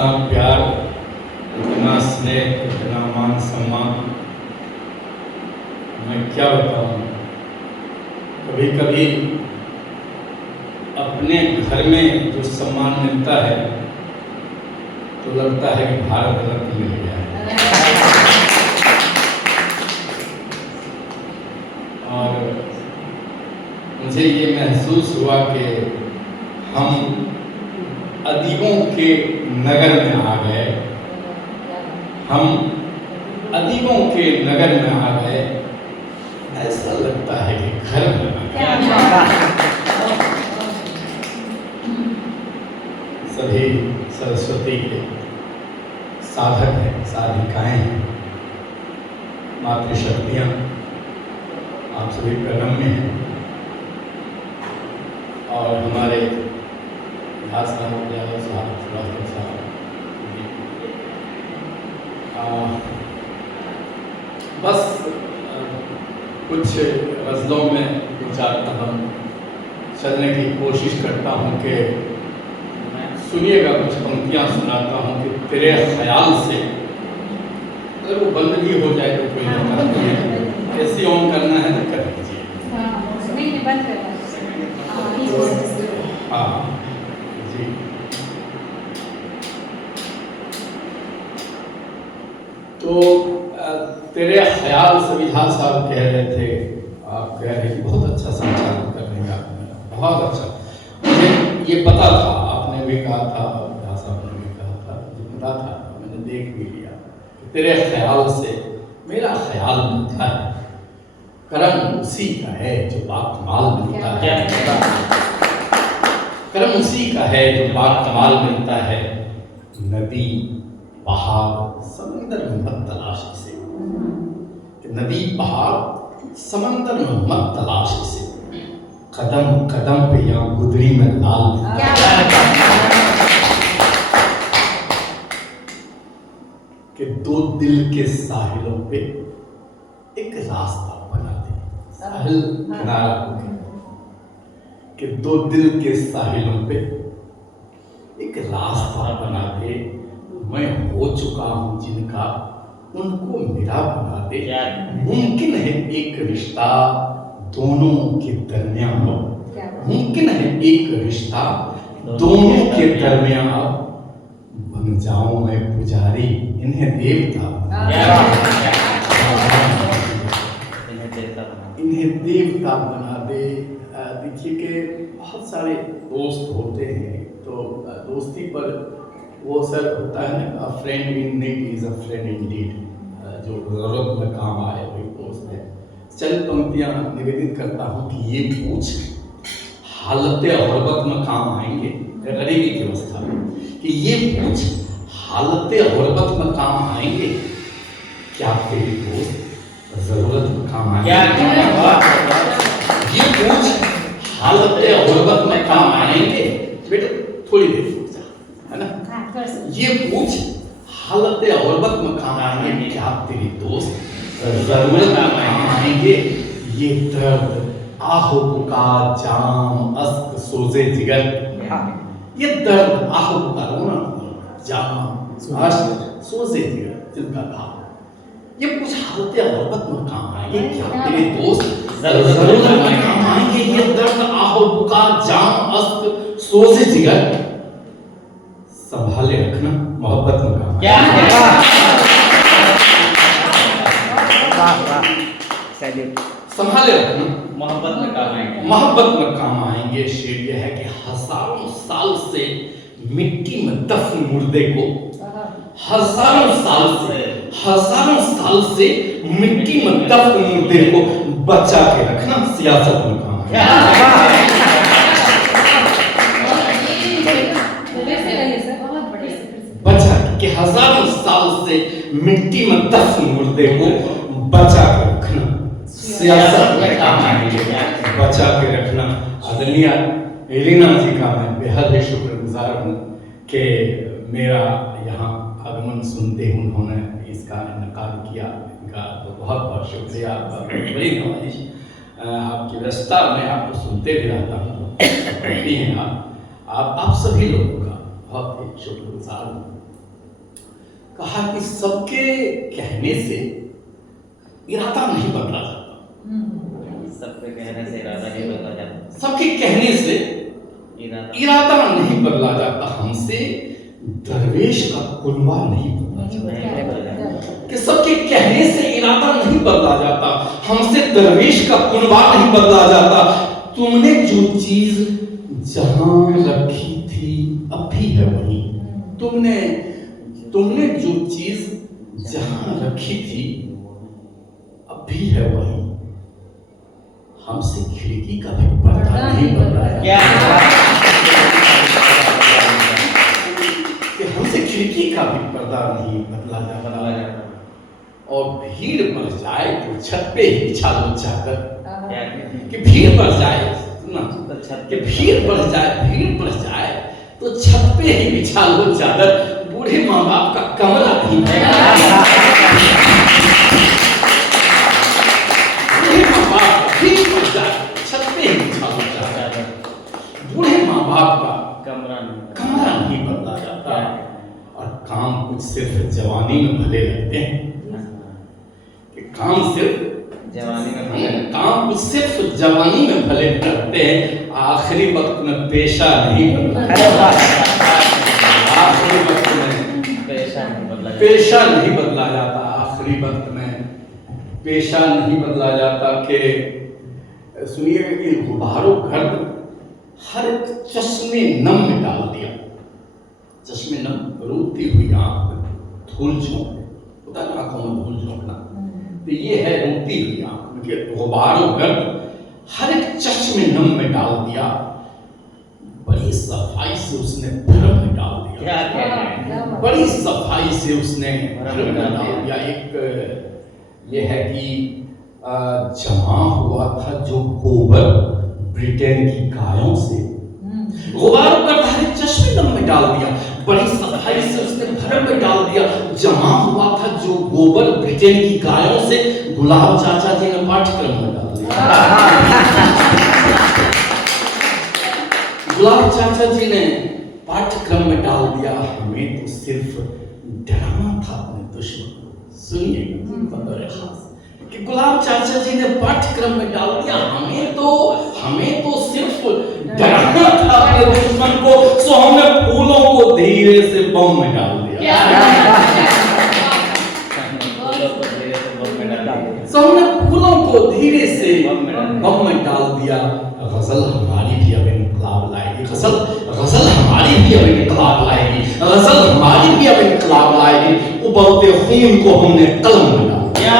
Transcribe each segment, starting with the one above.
इतना प्यार, इतना स्नेह, इतना मान सम्मान, मैं क्या बताऊं। कभी कभी अपने घर में जो सम्मान मिलता है तो लगता है कि भारत रत्न मिल गया है। और मुझे ये महसूस हुआ कि हम अदीबों के नगर में आ गए, हम अदीबों के नगर में आ गए। ऐसा लगता है कि घर में आ गए। सभी सरस्वती के साधक हैं, साधिकाएं हैं, मातृशक्तियाँ आप सभी प्रणम्य हैं। और हमारे बस कुछ गज़लों में विचार कदम चलने की कोशिश करता हूँ कि सुनिएगा। कुछ पंक्तियाँ सुनाता हूँ कि तेरे ख्याल से, अगर वो बंद भी हो जाए तो कोई नहीं है, कैसे ऑन करना है तो कर दीजिए। हाँ जी। तो तेरे ख्याल से विधान साहब कह रहे थे, आप कह रहे कि बहुत अच्छा संचालन करने का, बहुत अच्छा। मुझे ये पता था, आपने भी कहा था, विधान साहब ने भी कहा था, मुझे पता था, मैंने देख भी लिया। तेरे ख्याल से मेरा ख्याल मिलता है, कर्म उसी का है जो बाकमाल मिलता है। कर्म उसी का है जो बाकमाल मिलता है। नदी पहाड़ समंदर में मत तलाश इसे, नदी पहाड़ समंदर में मत तलाश इसे। कदम कदम पे या गुदरी में लाल कि दो दिल के साहिलों पे एक रास्ता बना दे। साहिल किनारा कि दो दिल के साहिलों पे एक रास्ता बना दे। मैं हो चुका हूँ जिनका, उनको मेरा बना दे। मुमकिन है एक रिश्ता दोनों के दरमियान हो, मुमकिन है एक रिश्ता दोनों के दरमियान। बन जाऊं मैं पुजारी, इन्हें देवता बना दे। देखिए कि बहुत सारे दोस्त होते हैं, तो दोस्ती पर वो सर होता है ना, friend in need is a friend Indeed. जो जरूरत में काम आए वही दोस्त है। चंद पंक्तियां निवेदित करता हूँ कि ये पूछ हालत गुर्बत में काम आएंगे, गरीबी की अवस्था में, कि ये पूछ हालत गुर्बत में काम आएंगे, क्या तेरे दोस्त जरूरत में काम आएंगे। ये पूछ हालत गुर्बत में काम आएंगे, बेटा थोड़ी देर रुक जा, है ना। ये पूछ हालत गुर्बत में काम आएंगे, क्या तेरे दोस्त जरूरत में काम आएंगे। ये दर्द आहो का जाम अस्क सोजे जिगर, ये दर्द आहो का रोना जाम अस्क सोजे जिगर, जिनका भाव। ये कुछ हालत गुर्बत में काम आएंगे, क्या तेरे दोस्त जरूरत में काम आएंगे। ये दर्द आहो का जाम अस्क सोजे जिगर, संभाले रखना मोहब्बत में काम आएंगे। संभाले रखना मोहब्बत में काम आएंगे, मोहब्बत में काम आएंगे। शेर यह है कि हजारों साल से मिट्टी में दफन मुर्दे को, हजारों साल से मिट्टी में दफन मुर्दे को बचा के रखना सियासत में काम आएंगे। बचा के हजारों साल से मिट्टी में दफन मुर्दे को बचा के रखना सियासत में काम आएंगे। बचा के रखना। आदरणीय एलिना जी का मैं बेहद ही शुक्रगुजार हूँ कि मेरा यहाँ आगमन सुनते ही उन्होंने इसका इनकार किया। इनका तो बहुत बहुत शुक्रिया, बड़ी नवाजिश। आपकी व्यवस्था में आपको सुनते भी रहता हूँ, पढ़ती हैं आप सभी लोगों का बहुत ही शुक्रगुजार हूँ। कहा कि सबके कहने से इरादा नहीं बदला जाता। सबके कहने से इरादा नहीं बदला जाता। सबके कहने से इरादा नहीं बदला जाता। हमसे दरवेश का कुनबा नहीं बदला जाता। कि सबके कहने से इरादा नहीं बदला जाता। हमसे दरवेश का कुनबा नहीं बदला जाता। तुमने जो चीज जहां रखी थी अब भी है वहीं। तुमने जो चीज जहां रखी थी अब भी है वहीं। हमसे खिड़की का भी पर्दा नहीं बदला। कि हमसे खिड़की का भी पर्दा नहीं बदला जाता। और भीड़ बढ़ जाए तो छत पे ही बिछा लो चादर। कि भीड़ बढ़ जाए ना, कि भीड़ बढ़ जाए तो छत पे ही बिछा लो चादर। बूढ़े माँ बाप का कमरा नहीं है। बूढ़े माँ बाप भीड़ बढ़ जाए छत पे ही बिछा लो चादर। बूढ़े माँ बाप का कमरा नहीं बदला जाता। और काम कुछ सिर्फ जवानी में भले लगते हैं। कि काम कुछ सिर्फ जवानी में भले करते हैं, आखिरी वक्त में पेशा नहीं बदला। आखिरी वक्त में पेशा नहीं बदला जाता। आखिरी वक्त में पेशा नहीं बदला जाता। कि सुनिएगा कि गुबारों गर्द हर एक चश्मे नम में डाल दिया। चश्मे नम, रोती हुई आंख में धूल झोंक होता है, आंखों में धूल झोंकना। तो ये है रोती हुई आंख में। गुबारों गर्द हर एक चश्मे नम में डाल दिया। बड़ी सफाई से उसने भरम में डाल दिया। बड़ी सफाई से उसने भरम में डाल दिया। एक ये है कि जमा हुआ था जो गोबर ब्रिटेन की गायों से, गुबारों का हर एक चश्मे नम में डाल दिया। बड़ी सफाई से उसने भरम में डाल दिया। जमा हुआ था जो गोबर ब्रिटेन की गायों से, गुलाब चाचा जी ने पाठ्यक्रम में डाल दिया। गुलाब चाचा जी ने पाठ्यक्रम में डाल दिया। हमें तो सिर्फ डराना था अपने दुश्मन को। सुनिएगा बतौर खास कि गुलाब चाचा जी ने पाठ्यक्रम में डाल दिया। हमें तो सिर्फ डराना था अपने दुश्मन को। सो हमने फूलों को धीरे से बम में डाल दिया। सो हमने फूलों को धीरे से बम में डाल दिया। गजल हमारी भी अब इनकलाब लाएगी। गजल हमारी भी अब इनकलाब लाएगी। गजल हमारी भी अब इनकलाब लाएगी। उबलते खून को हमने कलम में डाल दिया।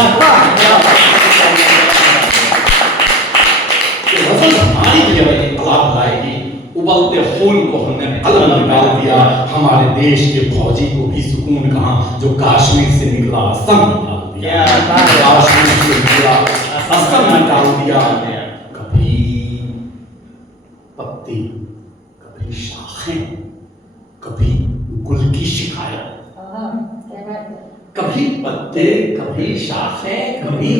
गजल हमारी भी अब इनकलाब लाएगी। उबलते खून को हमने कलम में डाल दिया। हमारे देश के फौजी को भी सुकून कहाँ जो कश्मीर से निकला असम में डाल दिया। कश्मीर से निकला असम में डाल दिया। कभी पत्ती, कभी शाखें, कभी गुल की शिकायत। कभी पत्ते, कभी शाखें, कभी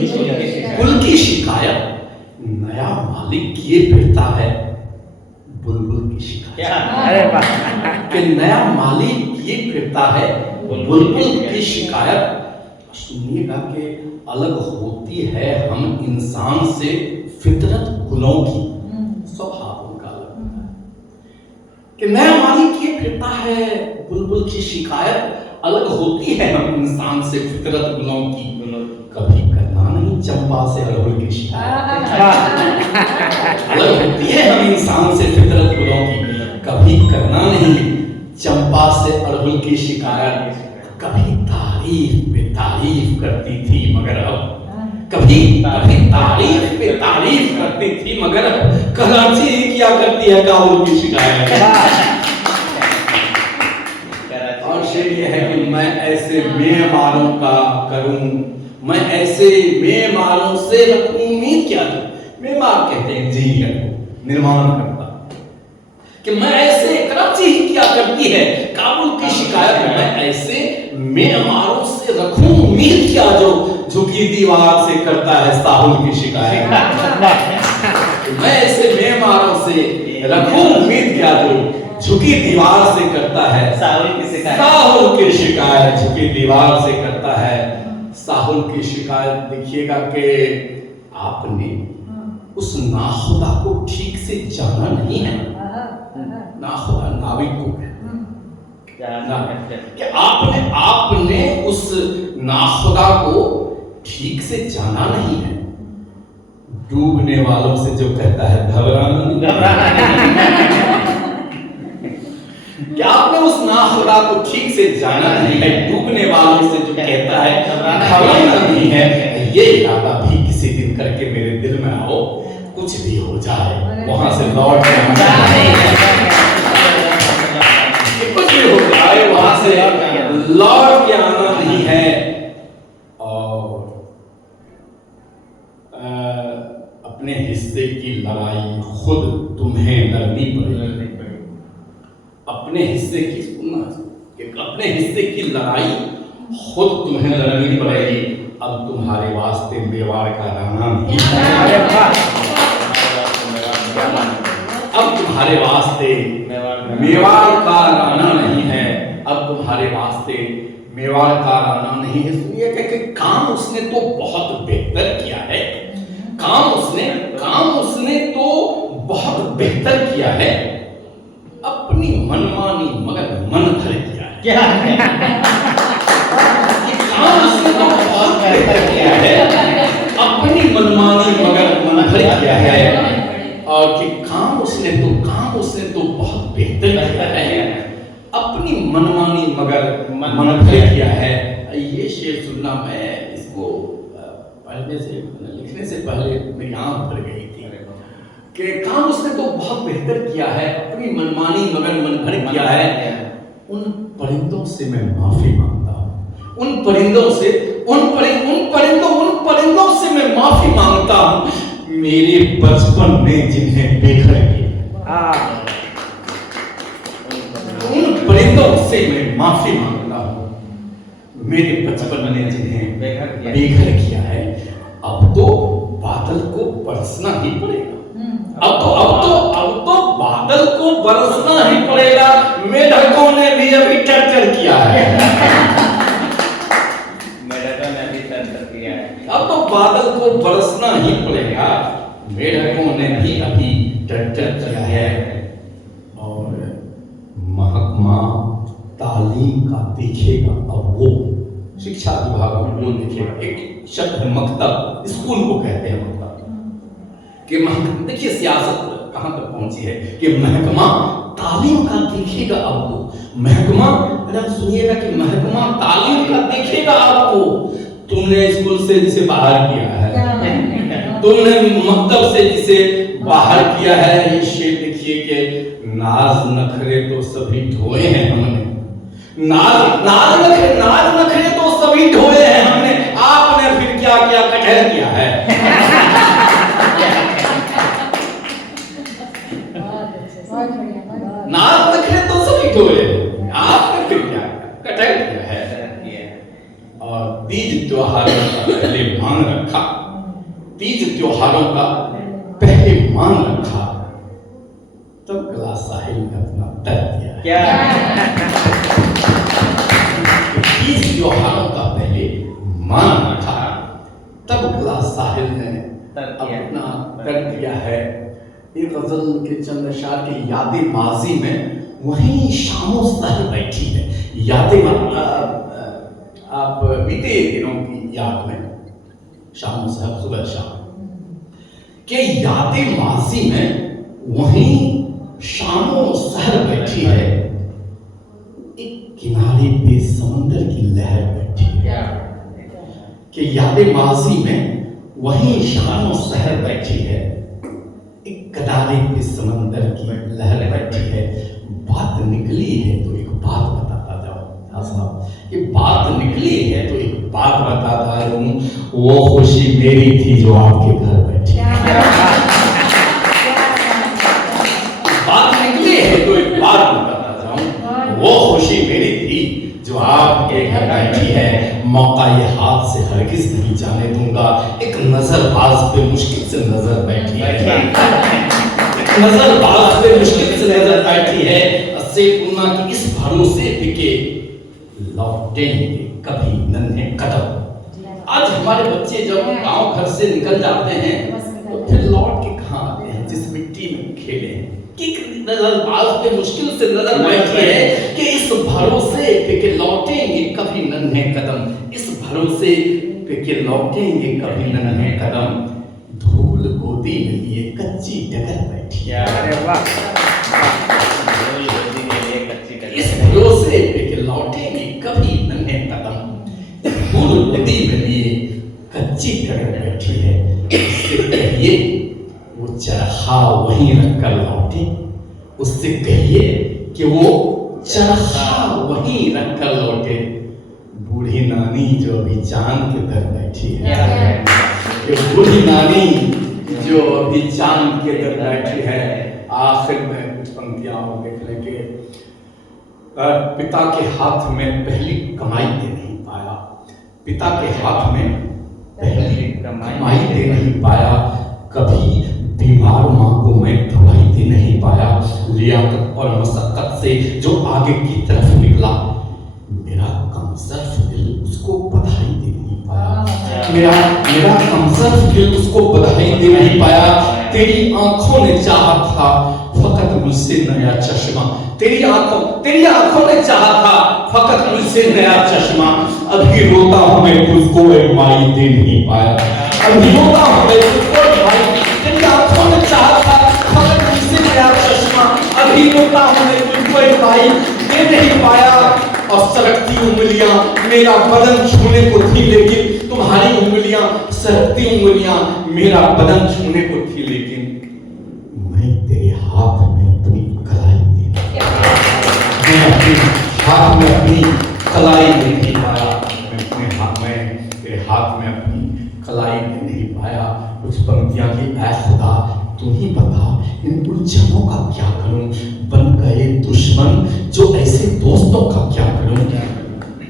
गुल की शिकायत। नया मालिक किए फिरता है बुलबुल की शिकायत। कि नया मालिक किए फिरता है बुलबुल की शिकायत। सुनिएगा कि अलग होती है हम इंसान से फितरत गुलों की, स्वभाव उनका अलग होता है। कि नया मालिक किए फिरता है बुलबुल की शिकायत। अलग होती है हम इंसान से फितरत गुलों की। कभी करना नहीं चंपा से अड़हुल की शिकायत। अलग होती है हम इंसान से फितरत गुलों की। कभी करना नहीं चंपा से अड़हुल की शिकायत। कभी तारीफ पे तारीफ करती थी मगर अब कभी तारीफ पे तारीफ करती थी मगर अब कराची ही क्या करती है काबुल की शिकायत। और शेर ये है कि मैं ऐसे मेमारों का करूं, मैं ऐसे मेमारों से रखूं उम्मीद क्या थी। मेमार कहते हैं इंजीनियर को, निर्माण करता। कि मैं ऐसे कराची ही क्या करती है काबुल की शिकायत। मैं ऐसे मेमारों से रखूं उम्मीद क्या जो झुकी दीवार से करता है साहुल की शिकायत। मैं ऐसे मारों से रखो उम्मीद क्या जो झुकी दीवार से करता है। साहुल की शिकायत, साहुल की शिकायत झुकी दीवार से करता है। साहुल की शिकायत देखिएगा कि आपने उस नाखुदा को ठीक से जाना नहीं है। नाखुदा नाविक को कि आपने उस नाखुदा को ठीक से जाना नहीं है। डूबने वालों से जो कहता है घबराना नहीं, कि आपने उस नाखुदा को ठीक से जाना नहीं है। डूबने वालों से जो कहता है घबराना नहीं है। ये इरादा भी किसी दिन करके मेरे दिल में आओ, कुछ भी हो जाए वहां से लौट के कुछ भी हो जाए वहां से लौट के आना नहीं है। और अपने हिस्से की लड़ाई खुद तुम्हें लड़नी पड़ेगी। अपने हिस्से की अपने हिस्से की लड़ाई खुद तुम्हें लड़नी पड़ेगी। अब तुम्हारे वास्ते मेवाड़ का राना नहीं है। अब तुम्हारे वास्ते मेवाड़ का राना नहीं है। अब तुम्हारे वास्ते मेवाड़ का राना नहीं है। सुनिए कि काम उसने तो बहुत बेहतर किया है। काम उसने तो बहुत बेहतर किया है। अपनी मनमानी मगर मन भर किया है। क्या है? काम उसने तो बहुत बेहतर किया है। अपनी मनमानी मगर मन भर किया है। और कि काम उसने तो बहुत बेहतर किया है। अपनी मनमानी मगर मन भर किया है। ये शेर सुनना, मैं इसको पढ़ने से लिखने से पहले मेरी आंख भर गई थी कि काम उसने तो बहुत बेहतर किया है। अपनी मनमानी मगर मन भर किया है। उन परिंदों से मैं माफी मांगता हूँ। उन परिंदों से मैं माफी मांगता हूँ मेरे बचपन ने जिन्हें बेघर किया। उन परिंदों से मैं माफी मांगता हूँ मेरे बचपन ने जिन्हें बेघर किया है। अब तो बादल को बरसना ही पड़ेगा। अब तो बादल को बरसना ही पड़ेगा। मेढकों ने भी अभी टर्टर किया है। मेढकों ने भी टर्टर किया है। अब तो बादल को बरसना ही पड़ेगा। मेढकों ने भी अभी टर्टर किया है। और महकमा तालीम का देखेगा अब वो, शिक्षा विभाग में जो देखेगा। एक शब्द है मकतब, स्कूल को कहते हैं मकतब। कि देखिए सियासत कहां तक पहुंची है कि महकमा तालीम का देखेगा आपको। महकमा, सुनिएगा कि महकमा तालीम का देखेगा आपको। तुमने स्कूल से जिसे बाहर किया है, तुमने मकतब से जिसे बाहर किया है, ये शेर देखिए कि नाज नखरे तो सभी ढोए हैं हमने। नाज नखरे तो सभी ढोए हैं हमने। आपने फिर क्या किया? कटहल किया है। नाज नखरे तो सभी ढोए, आपने फिर क्या कटहल किया है। और तीज त्योहारों का पहले मान रखा। तीज त्योहारों का पहले मान रखा, तब गला साहिल ने अपना दर्द दिया। क्या? तीज त्योहारों का पहले मान रखा, तब गला साहिल ने अपना दर्द दिया है। एक गजल के चंद अशार की यादें माजी में वहीं शामो सहर बैठी है। यादें आप बीते दिनों की याद में शामो सहर सुबह शाम के यादें माजी में वहीं शामो सहर बैठी है। एक किनारे पे समंदर की लहर बैठी है कि यादें माजी में वहीं शामो सहर बैठी है। एक किनारे पे समंदर की लहर बैठी है। बात निकली है तो एक बात बताता जाओ साहब। ये बात निकली है तो एक बात बताता हूँ। वो खुशी मेरी थी जो आपके घर बैठी। बात निकली है तो एक बात बताता जाऊं। वो खुशी मेरी थी जो आपके घर बैठी है। मौका ये हाथ से हरगिज नहीं जाने दूंगा। एक नजर बाज पे मुश्किल से नजर बैठी है। नजरबाज पे मुश्किल से नजर बैठी है, सेकुना की इस भरोसे पे के लौटेंगे कभी नन्हे कदम। आज हमारे बच्चे जब गांव घर से निकल जाते हैं तो फिर लौट के कहाँ आते हैं जिस मिट्टी में खेले हैं। कि नजरबाज पे मुश्किल से नजर बैठी है कि इस भरोसे पे के लौटेंगे कभी नन्हे कदम, इस भरोसे पे के लौटेंगे कभी नन्हे कदम। धूल गोदी में लिए कच्ची डगर बैठी है, इस भरोसे पे के लौटेंगे कभी नन्हे कदम। धूल गोदी में लिए कच्ची डगर बैठी है, उससे कहिए वो चरखा वहीं रखकर लौटे, उससे कहिए कि वो चरखा वहीं रखकर लौटे। बूढ़ी नानी जो अभी चांद के दर बैठी है, ये बूढ़ी नानी जो अभी चांद के दर बैठी है। आखिर में कुछ पंक्तियां और देख लेंगे। पिता के हाथ में पहली कमाई दे नहीं पाया, पिता के हाथ में पहली कमाई दे नहीं पाया, कभी बीमार माँ को मैं दवाई दे नहीं पाया। लियाकत और मशक्कत से जो आगे की तरफ निकला, मेरा कमसर्फ दिल उसको बधाई दे नहीं पाया, मेरा कमसर्फ दिल उसको बधाई दे नहीं पाया। तेरी आंखों ने चाहा था फकत मुझसे नया चश्मा, तेरी आंखों ने चाहा था फकत मुझसे नया चश्मा। अभी रोता हूँ मैं तुझको माई दे नहीं पाया, अभी रोता हूँ मैं तुझको माई, तेरी आंखों ने चाहा था फकत मुझसे नया चश्मा। अभी रोता हूँ मैं तुझको माई दे नहीं पाया। और सरकती उंगलियां मेरा बदन छूने को थी, लेकिन तुम्हारी उंगलियां सरकती उंगलियां मेरा बदन छूने को थी, लेकिन मैं तेरे हाथ में अपनी कलाई दे, मैं अपने हाथ में अपनी कलाई दे नहीं पाया, मैं अपने हाथ में तेरे हाथ में अपनी कलाई दे नहीं पाया। कुछ पंक्तियां की ऐ खुदा तू ही बता इन उलझनों का क्या करूं, बन गए दुश्मन जो ऐसे दोस्तों का क्या करूं।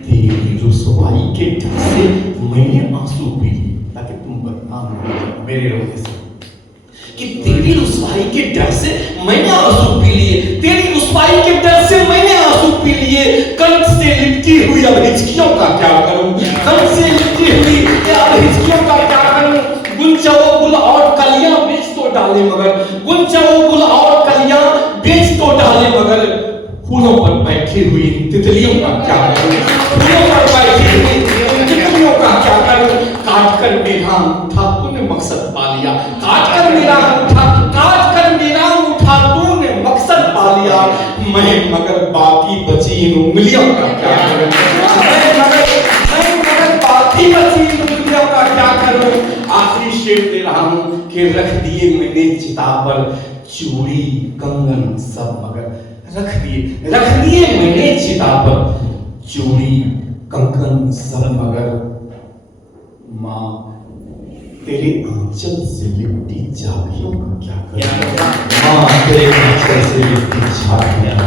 तेरी रुसवाई के डर से मैंने आंसू पी लिए, ताकि तुम बदनाम न हो मेरे रोने से, कि तेरी रुसवाई के डर से मैंने आंसू पी लिए, तेरी रुसवाई के डर से मैंने आंसू पी लिए। कंठ से लिपटी हुई अब हिचकियों का क्या करूं, कंठ से लिपटी हुई अब हिचकियों का क्या करूं। गुंचा वो गुल और कलियां बेच तो डाले मगर, गुंचा वो गुल और कलियां बेच तो डाले मगर, फूलों पर बैठी हुई तितलियों का क्या करूं, फूलों पर बैठी हुई तितलियों का क्या करूं। काट कर मेरा अंगूठा तूने मकसद पा लिया, काट कर मेरा अंगूठा, काट कर मेरा अंगूठा तूने मकसद पा लिया। मैं मगर बाकी बची इन उंगलियों का क्या करूं, मैं मगर बाकी बची इन उंगलियों का क्या करूं। आखिरी शेर दे रहा हूं कि रख दिए मैंने चिता पर चूड़ी कंगन सब, मगर रख दिए मैंने चिता पर चूड़ी कंगन सब, मगर माँ तेरे आंचल से लिपटी झाड़ियों का क्या करूं, माँ तेरे आंचल से लिपटी झाड़ियां